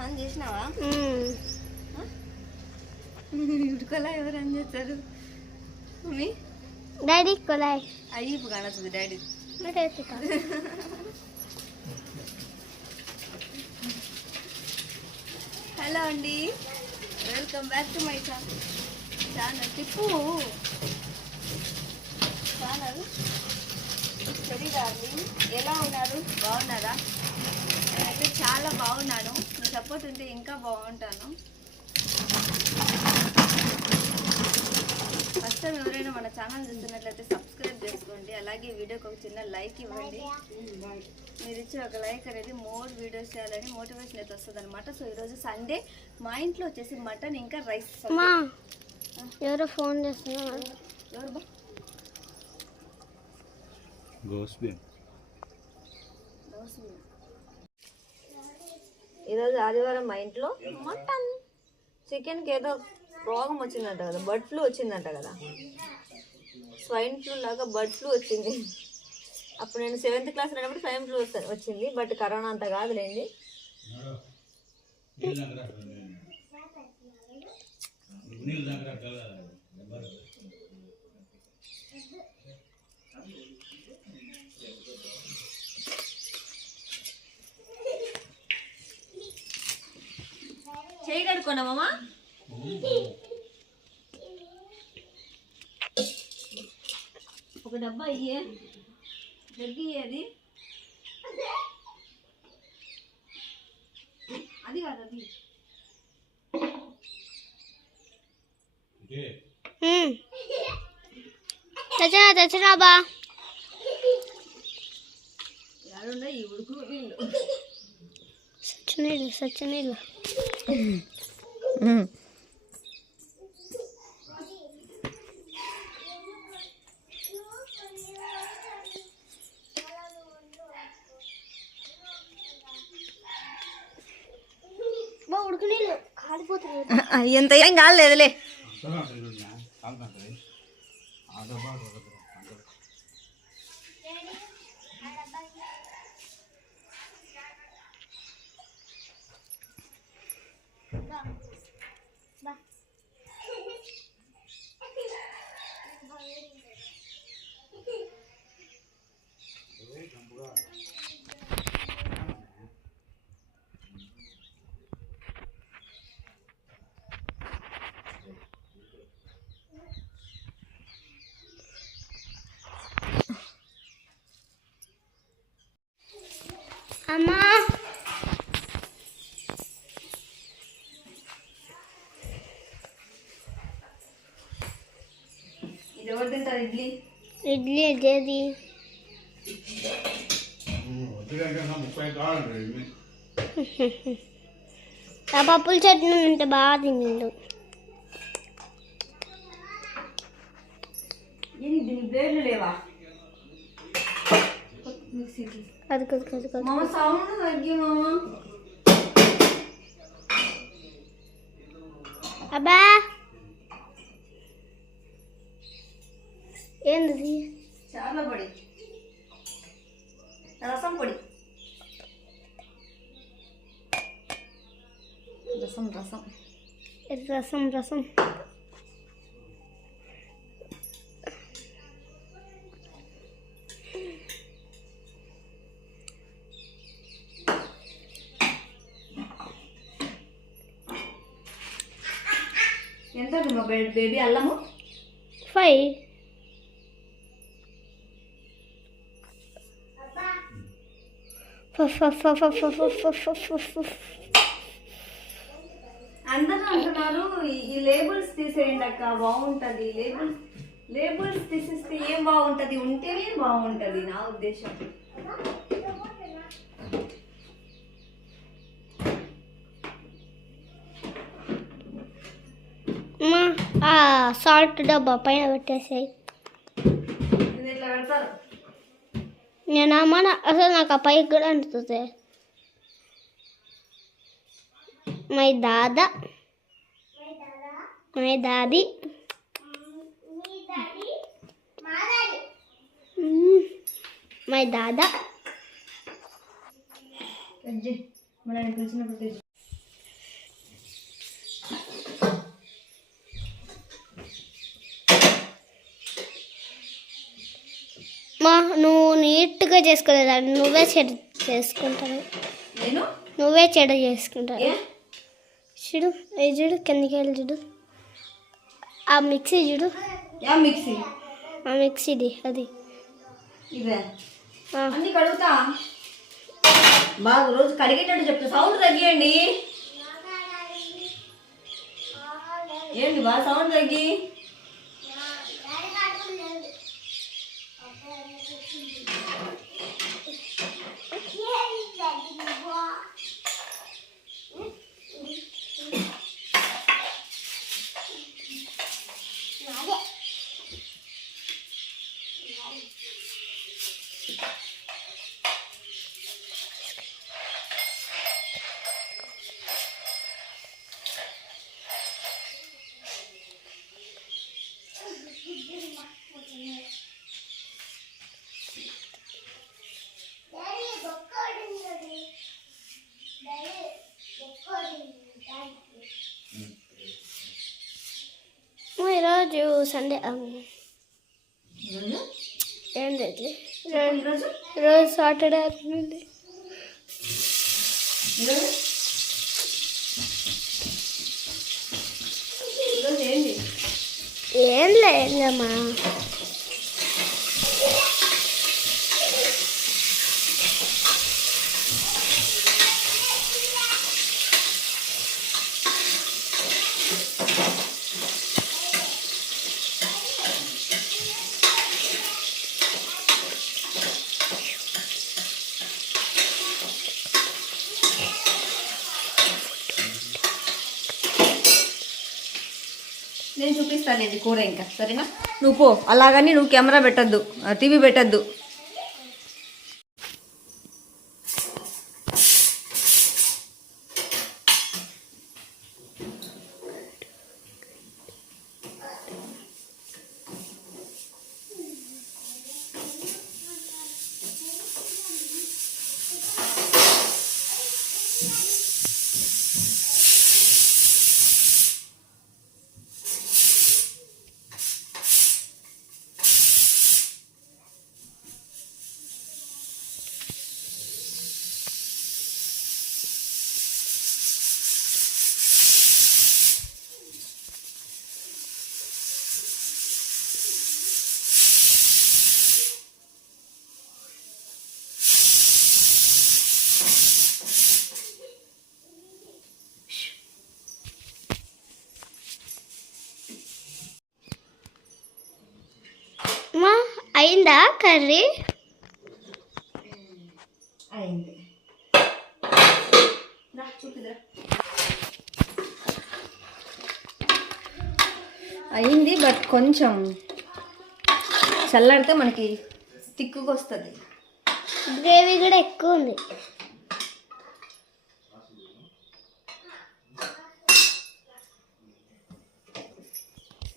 On చేసినావా. ఉడుకోలా ఎవరు on చేస్తారు? మమ్మీ? డాడీ కొలాయ్. అయ్యిపు కానొస్తుంది డాడీ. మరి ఎత్తుకో. హలో అండి. Welcome back to my channel. Channel Tippu channel. అండి. ఎలా ఉన్నారు? బాగున్నారా? నేనైతే చాలా బాగున్నాను. సపోర్ట్ ఉంటే ఇంకా బాగుంటాను. ఫస్ట్ టైం ఎవరైనా మన ఛానల్ చూస్తున్నట్లయితే సబ్స్క్రైబ్ చేసుకోండి. అలాగే వీడియోకి ఒక చిన్న లైక్ ఇవ్వండి. మీరు ఇచ్చే ఒక లైక్ అనేది మోర్ వీడియోస్ చేయాలని మోటివేషన్ అయితే వస్తుంది అనమాట సో ఈరోజు సండే మా ఇంట్లో వచ్చేసి మటన్ ఇంకా రైస్ ఎవరో ఫోన్ చేస్తున్నారు? ఎవరు బా? బేమ్ ఈరోజు ఆదివారం మా ఇంట్లో మటన్ చికెన్కి ఏదో రోగం వచ్చిందంట కదా బర్డ్ ఫ్లూ వచ్చిందంట కదా. స్వైన్ ఫ్లూ లాగా బర్డ్ ఫ్లూ వచ్చింది. అప్పుడు నేను సెవెంత్ క్లాస్ ఉన్నప్పుడు స్వైన్ ఫ్లూ వచ్చింది బట్ కరోనా అంత కాదులేండి. చేయి కడుక్కున్నామమ్మా ఒక డబ్బా ఇయ్యే. జగ్గి అది అది కాదు అది. తెచ్చరా తెచ్చరా బా. ఎవరున్నా ఈ ఉడుకు వీళ్ళు. సచ్చినీళ్ళు సచ్చినీళ్ళు ఎంత ఏం కాలేదులే. అమ్మా. ఇది ఎవరు తింటారు ఇడ్లీ? ఇడ్లీ అదేది. ఆ పప్పుల చట్నీ ఉంటే బాగా తిండు. దీని బ్లేడ్లు లేవా? మిక్సీకి అది కాదు కాదు కాదు మామ సౌండ్ తగ్గి మామ అబ్బా ఏంది చాలా పొడి రసం పొడి రసం రసం రసం రసం బేబీ అల్లము? ఫైవ్. అందరూ అంటున్నారు ఈ- లేబుల్స్ తీసేయండి అక్క బాగుంటది. లేబుల్స్ లేబుల్స్ తీసేస్తే ఏం బాగుంటది? ఉంటేనే బాగుంటది నా ఉద్దేశం. ఆ సాల్ట్ డబ్బా పైన పెట్టేసాయి. నేను అమ్మన అసలు నాకు ఆ పైకి కూడా అంటుతుంది మై దాదా. మై దాది. మై దాదా. మా నువ్వు నీట్గా చేసుకోలేదండి నువ్వే చెడు చేసుకుంటావు. నువ్వే చెడు చేసుకుంటావు. చూడు ఏ చూడు కిందకి వెళ్ళి చూడు. ఆ మిక్సీ చూడు. మిక్సీ. ఆ మిక్సీది అది. ఇదే. ఆ, అన్ని కడుగుతా. బాగా రోజు కడిగేటట్టు చెప్తా. సౌండ్ తగ్గియండి. ఏంటి బాగా సౌండ్ తగ్గి మా ఈరోజు సండే ఆ, ఏం లేదు ఈరోజు? ఈరోజు సాటర్డే అవుతుంది ఏంటి ఏం లేదమ్మా నేను చూపిస్తాను ఇది కూర ఇంకా సరేనా? నువ్వు పో. అలాగని నువ్వు కెమెరా పెట్టద్దు టీవీ పెట్టద్దు మా అయిందా కర్రీ? అయింది. అయింది బట్ కొంచెం చల్లారితే మనకి తిక్కుగా వస్తుంది. గ్రేవీ కూడా ఎక్కువ ఉంది.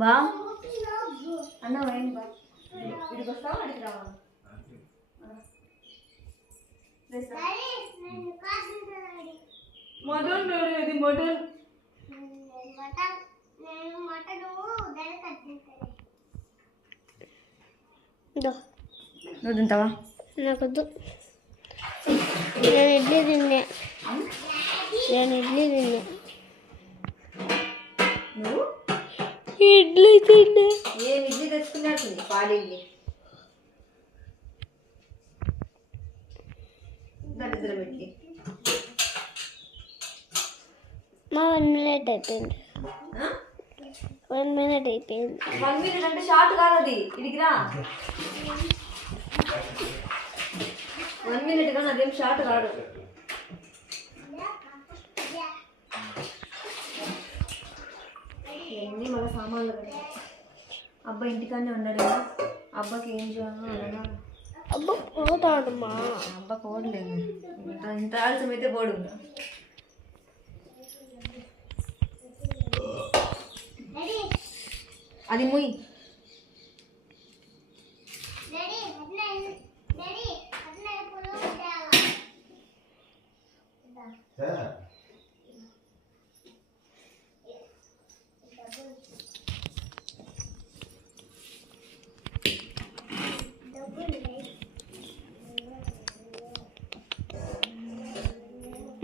బా అన్న వేయండి బా ఇడికి వస్తావా అడిగి రావాలి మటన్ ఇది మటన్. ఇదో. నువ్వు తింటావా? నాకొద్దు. నేను ఇడ్లీ తిన్నా. నేను ఇడ్లీ తిన్నా. నువ్వు? ఇడ్లీ తిన్నా ఏం ఇడ్లీ తెచ్చుకున్నట్టుంది పాడి ఇడ్లీ దరిద్రం ఇడ్లీ మా వన్ మినిట్ అయిపోయింది. వన్ మినిట్ అయిపోయింది. వన్ మినిట్ అంటే షార్ట్ కాదు అది. ఇడికి రా వన్ మినిట్ కానీ అదేం షార్ట్ కాదు. ఎన్ని మళ్ళీ సామాన్లు అబ్బా ఇంటికాడనే ఉన్నాడు? కదా అబ్బాకి ఏం చేయాలో అడగాలి అబ్బా పోతాడమ్మా. అబ్బా పోడలేదు ఇంత ఇంత ఆలస్యం అయితే పోడు. అది ముయ్.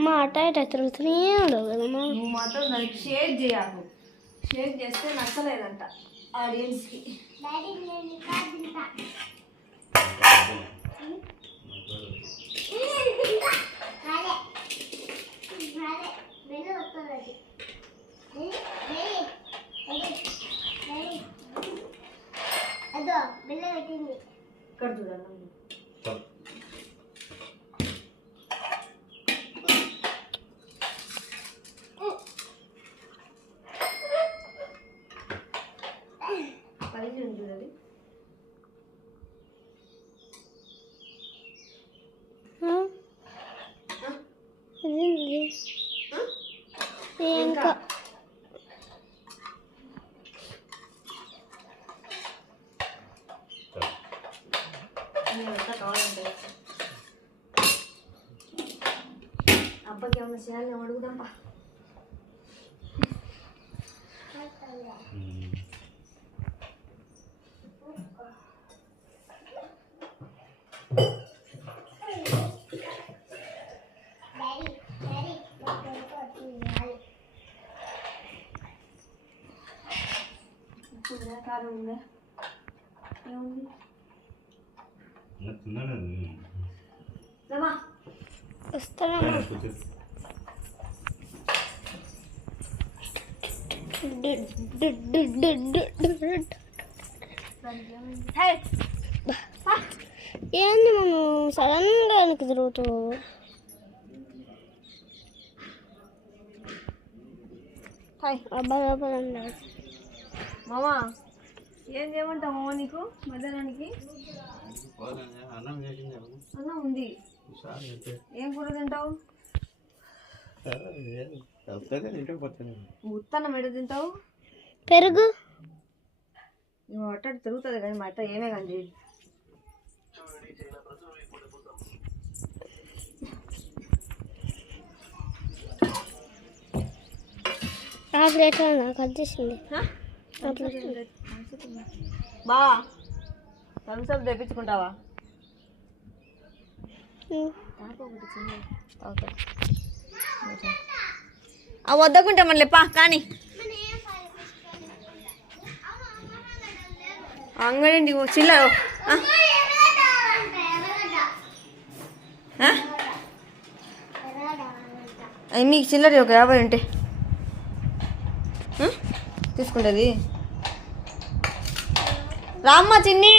మా అట్ట ఇట్ట తిరుగుతూనే ఉండవు కదమ్మా. నువ్వు మాత్రం దానికి షేర్ చేయాలి షేర్ చేస్తే నచ్చలేదంట ఆడియన్స్కి అదో బిల్ల పెట్టింది ఇక్కడ చూడండి అబ్బాకి ఏమన్నా చేయాలి అడుగుదాంపా ఉందా కారం ఉందా ఏముంది వస్తానమ్మా దానికి ఏమైంది హే ఏంది మనం సడన్గా వెనక్కి తిరుగుతున్నావు? హాయ్ అబ్బా లోపల ఉన్నాడు. మామా ఏం చేయమంటావు మామ నీకు మధ్యాహ్నానికి? అన్న ఉంది. ఏం కూర తింటావు? ఎడ తింటావు? పెరుగు. నువ్వు అట్టడు తిరుగుతుంది కానీ మా అత్త ఏమే కానీ నాకు వచ్చేసింది? బా థమ్స్అప్ తెప్పించుకుంటావా? ఆ వద్దకుంటే మళ్ళీ పా కానీ. అంగడండి చిల్లర మీకు చిల్లర ఒక యాభై ఉంటే. తీసుకుంటుంది. రామ్మ చిన్ని.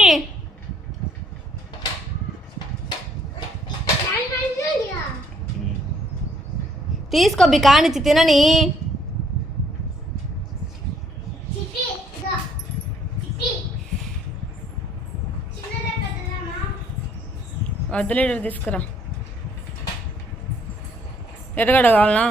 తీసుకో బి కానిచ్చి తినని. లీటర్ తీసుకురా. ఎర్రగడ్డ కావాలనా?